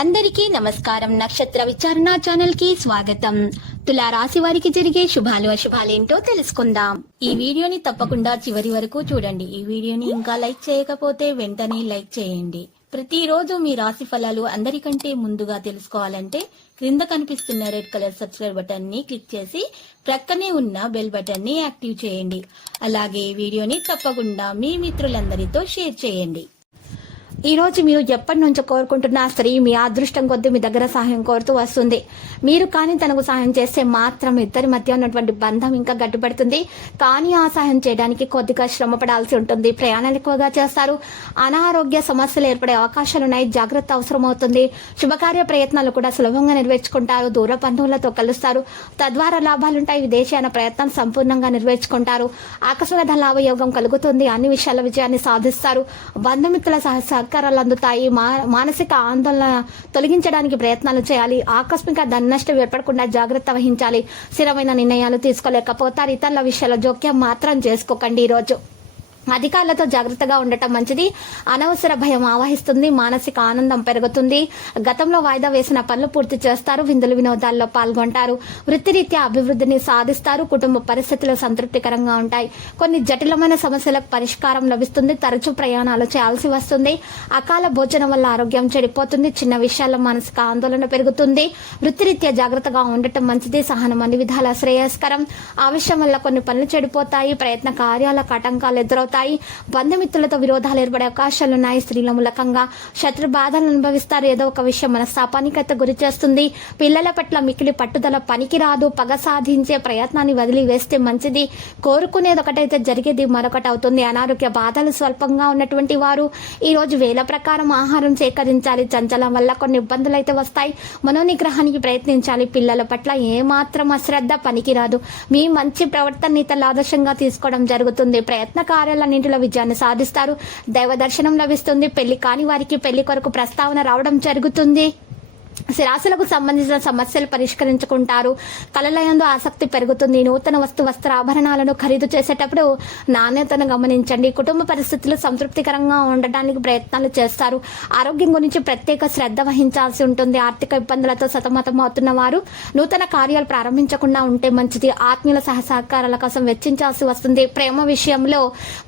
అందరికీ నమస్కారం. నక్షత్ర విచారణ ఛానల్ కి స్వాగతం. తులా రాశి వారికి జరిగే శుభాలు అశుభాలేంటో తెలుసుకుందాం. ఈ వీడియోని తప్పకుండా చివరి వరకు చూడండి. ఈ వీడియోని ఇంకా లైక్ చేయకపోతే వెంటనే లైక్ చేయండి. ప్రతిరోజు మీ రాశి ఫలాలు అందరికంటే ముందుగా తెలుసుకోవాలంటే క్రింద కనిపిస్తున్న రెడ్ కలర్ సబ్స్క్రైబ్ బటన్ ని క్లిక్ చేసి ప్రక్కనే ఉన్న బెల్ బటన్ ని యాక్టివ్ చేయండి. అలాగే ఈ వీడియోని తప్పకుండా మీ మిత్రులందరితో షేర్ చేయండి. ఈ రోజు మీరు ఎప్పటి నుంచో కోరుకుంటున్న స్త్రీ మీ అదృష్టం కొద్దీ మీ దగ్గర సహాయం కోరుతూ వస్తుంది. మీరు కానీ తనకు సహాయం చేస్తే మాత్రం ఇద్దరి మధ్య ఉన్నటువంటి బంధం ఇంకా గట్టిపడుతుంది. కానీ ఆ సహాయం చేయడానికి కొద్దిగా శ్రమ పడాల్సి ఉంటుంది. ప్రయాణాలు ఎక్కువగా చేస్తారు. అనారోగ్య సమస్యలు ఏర్పడే అవకాశాలు ఉన్నాయి. జాగ్రత్త అవసరం అవుతుంది. శుభకార్య ప్రయత్నాలు కూడా సులభంగా నెరవేర్చుకుంటారు. దూర బంధువులతో కలుస్తారు. తద్వారా లాభాలుంటాయి. విదేశీయాన ప్రయత్నం సంపూర్ణంగా నెరవేర్చుకుంటారు. ఆకస్మిక లాభయోగం కలుగుతుంది. అన్ని విషయాల విజయాన్ని సాధిస్తారు. బంధుమిత్రుల సహకారాలు అందుతాయి. మానసిక ఆందోళన తొలగించడానికి ప్రయత్నాలు చేయాలి. ఆకస్మిక ధన నష్టం ఏర్పడకుండా జాగ్రత్త వహించాలి. స్థిరమైన నిర్ణయాలు తీసుకోలేకపోతారు. ఇతరుల విషయాల జోక్యం మాత్రం చేసుకోకండి. ఈ రోజు అధికారులతో జాగ్రత్తగా ఉండటం మంచిది. అనవసర భయం ఆవహిస్తుంది. మానసిక ఆనందం పెరుగుతుంది. గతంలో వాయిదా వేసిన పనులు పూర్తి చేస్తారు. విందులు వినోదాల్లో పాల్గొంటారు. వృత్తిరీత్యా అభివృద్ధిని సాధిస్తారు. కుటుంబ పరిస్థితులు సంతృప్తికరంగా ఉంటాయి. కొన్ని జటిలమైన సమస్యలకు పరిష్కారం లభిస్తుంది. తరచూ ప్రయాణాలు చేయాల్సి వస్తుంది. అకాల భోజనం వల్ల ఆరోగ్యం చెడిపోతుంది. చిన్న విషయాల్లో మానసిక ఆందోళన పెరుగుతుంది. వృత్తిరీత్యా జాగ్రత్తగా ఉండటం మంచిది. సహనం అన్ని విధాల శ్రేయస్కరం. ఆవేశం వల్ల కొన్ని పనులు చెడిపోతాయి. ప్రయత్న కార్యాలకు ఆటంకాలు ఎదురవుతాయి. బంధుమిత్రులతో విరోధాలు ఏర్పడే అవకాశాలున్నాయి. స్త్రీల మూలకంగా శత్రు బాధలు అనుభవిస్తారు. ఏదో ఒక విషయం మనస్తాపానికైతే గురి చేస్తుంది. పిల్లల పట్ల మికిలి పట్టుదల పనికిరాదు. పగ సాధించే ప్రయత్నాన్ని వదిలి వేస్తే మంచిది. కోరుకునేది ఒకటైతే జరిగేది మరొకటి అవుతుంది. అనారోగ్య బాధలు స్వల్పంగా ఉన్నటువంటి వారు ఈ రోజు వేల ప్రకారం ఆహారం సేకరించాలి. చంచలం వల్ల కొన్ని ఇబ్బందులు అయితే వస్తాయి. మనోనిగ్రహానికి ప్రయత్నించాలి. పిల్లల పట్ల ఏమాత్రం అశ్రద్ధ పనికిరాదు. మీ మంచి ప్రవర్తన ఇతరుల ఆదర్శంగా తీసుకోవడం జరుగుతుంది. ప్రయత్న కార్యాలన్నింటిలో విజయాన్ని సాధిస్తారు. దైవ దర్శనం లభిస్తుంది. పెళ్లి కాని వారికి పెళ్లి కొరకు ప్రస్తావన రావడం జరుగుతుంది. స్థిరాస్తులకు సంబంధించిన సమస్యలు పరిష్కరించుకుంటారు. కళలయందు ఆసక్తి పెరుగుతుంది. నూతన వస్త్రాభరణాలను ఖరీదు చేసేటప్పుడు నాణ్యతను గమనించండి. కుటుంబ పరిస్థితులు సంతృప్తికరంగా ఉండటానికి ప్రయత్నాలు చేస్తారు. ఆరోగ్యం గురించి ప్రత్యేక శ్రద్ధ వహించాల్సి ఉంటుంది. ఆర్థిక ఇబ్బందులతో సతమతం అవుతున్న వారు నూతన కార్యాలు ప్రారంభించకుండా ఉంటే మంచిది. ఆత్మీయుల సహకారాల కోసం వెచ్చించాల్సి వస్తుంది. ప్రేమ విషయంలో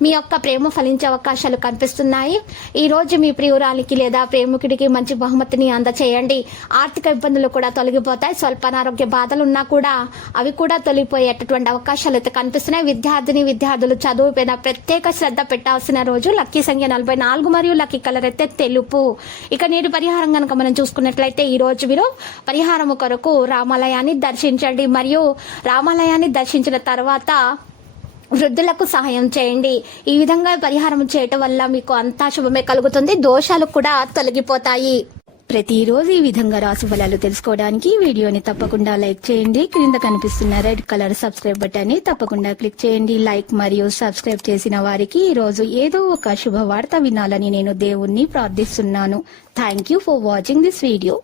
మీ యొక్క ప్రేమ ఫలించే అవకాశాలు కనిపిస్తున్నాయి. ఈ రోజు మీ ప్రియురాలికి లేదా ప్రేమికుడికి మంచి బహుమతిని అందచేయండి. ఆర్థిక ఇబ్బందులు కూడా తొలగిపోతాయి. స్వల్ప అనారోగ్య బాధలు ఉన్నా కూడా అవి కూడా తొలగిపోయేటటువంటి అవకాశాలు అయితే కనిపిస్తున్నాయి. విద్యార్థులు చదువు పైన ప్రత్యేక శ్రద్ధ పెట్టాల్సిన రోజు. లక్కీ సంఖ్య 44 మరియు లక్కీ కలర్ అయితే తెలుపు. ఇక నేటి పరిహారం కనుక మనం చూసుకున్నట్లయితే ఈ రోజు మీరు పరిహారం కొరకు రామాలయాన్ని దర్శించండి. మరియు రామాలయాన్ని దర్శించిన తర్వాత వృద్ధులకు సహాయం చేయండి. ఈ విధంగా పరిహారం చేయటం వల్ల మీకు అంతా శుభమే కలుగుతుంది. దోషాలు కూడా తొలగిపోతాయి. ప్రతిరోజు ఈ విధంగా రాశి ఫలాలు తెలుసుకోవడానికి వీడియోని తప్పకుండా లైక్ చేయండి. క్రింద కనిపిస్తున్న రెడ్ కలర్ సబ్స్క్రైబ్ బటన్ ని తప్పకుండా క్లిక్ చేయండి. లైక్ మరియు సబ్స్క్రైబ్ చేసిన వారికి ఈ రోజు ఏదో ఒక శుభవార్త వినాలని నేను దేవుణ్ణి ప్రార్థిస్తున్నాను. Thank you for watching this video.